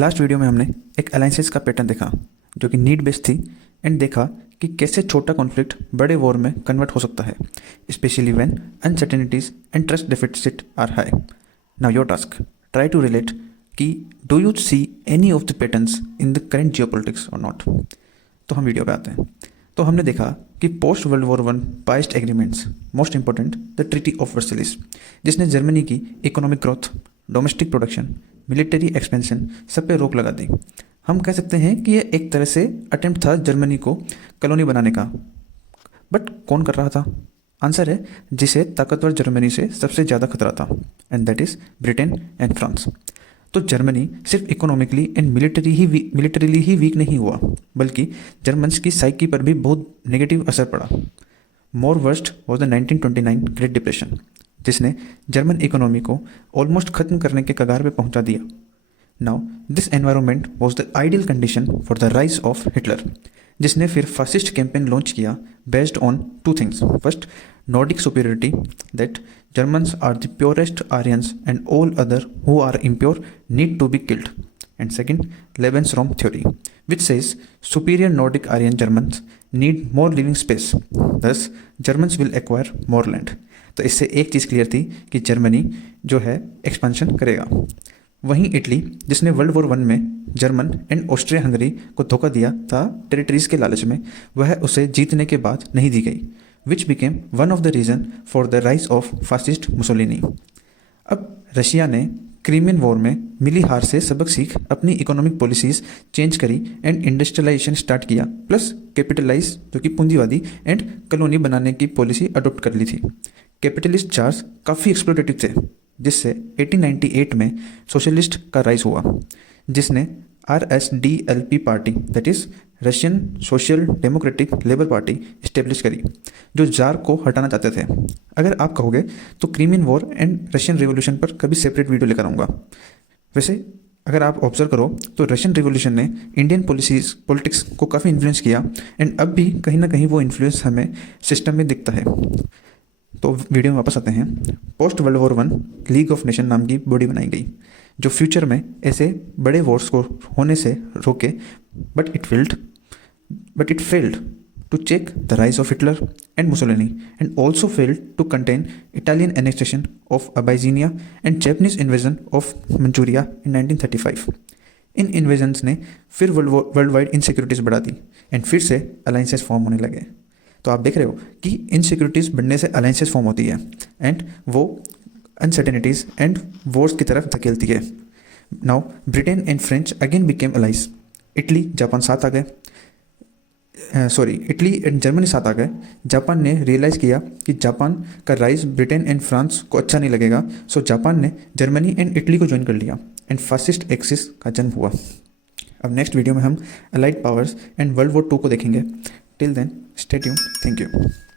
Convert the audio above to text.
Last video में हमने एक अलाइंसेस का पैटर्न देखा जो कि नीड बेस्ड थी एंड देखा कि कैसे छोटा कॉन्फ्लिक्ट बड़े वॉर में कन्वर्ट हो सकता है, specially when uncertainties and trust deficit are high. Now your task, try to relate कि do you see any of the patterns in the current geopolitics or not. तो हम वीडियो पे आते हैं। तो हमने देखा कि post world war one past agreements, most important the treaty of Versailles, जिसने जर्मनी की economic growth, domestic production, military expansion सब पे रोक लगा दी। हम कह सकते हैं कि ये एक तरह से अटेम्प्ट था जर्मनी को कॉलोनी बनाने का। बट कौन कर रहा था? आंसर है जिसे ताकतवर जर्मनी से सबसे ज़्यादा खतरा था, and that is Britain and France. तो जर्मनी सिर्फ इकोनॉमिकली एंड मिलिटरीली ही वीक नहीं हुआ, बल्कि जर्मन्स की साइकी पर भी बहुत नेगेटिव असर पड़ा। More worst was the 1929 great depression, जिसने जर्मन इकोनॉमी को ऑलमोस्ट खत्म करने के कगार पे पहुंचा दिया। Now this environment was the ideal condition for the rise of Hitler, जिसने फिर फासिस्ट कैंपेन लॉन्च किया based on two things. First, nordic superiority, that Germans are the purest Aryans and all other who are impure need to be killed. And second, Lebensraum theory, which says superior Nordic Aryan Germans need more living space. Thus, Germans will acquire more land. तो इससे एक चीज़ clear थी कि Germany जो है expansion करेगा। वहीं Italy, जिसने वर्ल्ड वॉर वन में जर्मन एंड ऑस्ट्रिया हंगरी को धोखा दिया था टेरिटरीज के लालच में, वह उसे जीतने के बाद नहीं दी गई, which became one of the reason for the rise of fascist Mussolini. अब रशिया ने क्रीमियन वॉर में मिली हार से सबक सीख अपनी इकोनॉमिक पॉलिसीज चेंज करी एंड इंडस्ट्रियलाइजेशन स्टार्ट किया, प्लस कैपिटलाइज जो कि पूंजीवादी एंड कॉलोनी बनाने की पॉलिसी अडॉप्ट कर ली थी। कैपिटलिस्ट चार्ज काफ़ी एक्सप्लोटेटिव थे, जिससे 1898 में सोशलिस्ट का राइज हुआ, जिसने RSDLP party, that is Russian social democratic labour party establish करी, जो जार को हटाना चाहते थे। अगर आप कहोगे तो Crimean war and Russian revolution पर कभी सेपरेट वीडियो लेकर आऊँगा। वैसे अगर आप ऑब्जर्व करो तो रशियन रिवॉल्यूशन ने इंडियन पॉलिटिक्स को काफ़ी इन्फ्लुएंस किया, एंड अब भी कहीं ना कहीं वो इन्फ्लुएंस हमें सिस्टम में दिखता है। तो वीडियो में वापस आते हैं। Post world war one league of nation नाम की बॉडी बनाई गई, जो फ्यूचर में ऐसे बड़े वॉर्स को होने से रोके, but it failed to check the rise of Hitler and Mussolini, and also failed to contain Italian annexation of Abyssinia and Japanese invasion of Manchuria in 1935. In invasions ने फिर वर्ल्ड वाइड इनसिक्योरिटीज़ बढ़ा दी and फिर से alliances form होने लगे। तो आप देख रहे हो कि इनसिक्योरिटीज़ बढ़ने से अलाइंसेस फॉर्म होती है एंड वो अनसर्टेनिटीज़ एंड वॉर्स की तरफ धकेलती है। Now Britain and French again became allies. Italy Japan साथ आ गए, इटली एंड जर्मनी साथ आ गए। जापान ने रियलाइज़ किया कि जापान का राइज ब्रिटेन एंड फ्रांस को अच्छा नहीं लगेगा, सो जापान ने जर्मनी एंड इटली को ज्वाइन कर लिया एंड फासिस्ट एक्सिस का जन्म हुआ। अब नेक्स्ट वीडियो में हम allied powers and world war two को देखेंगे। Till then stay tuned, thank you.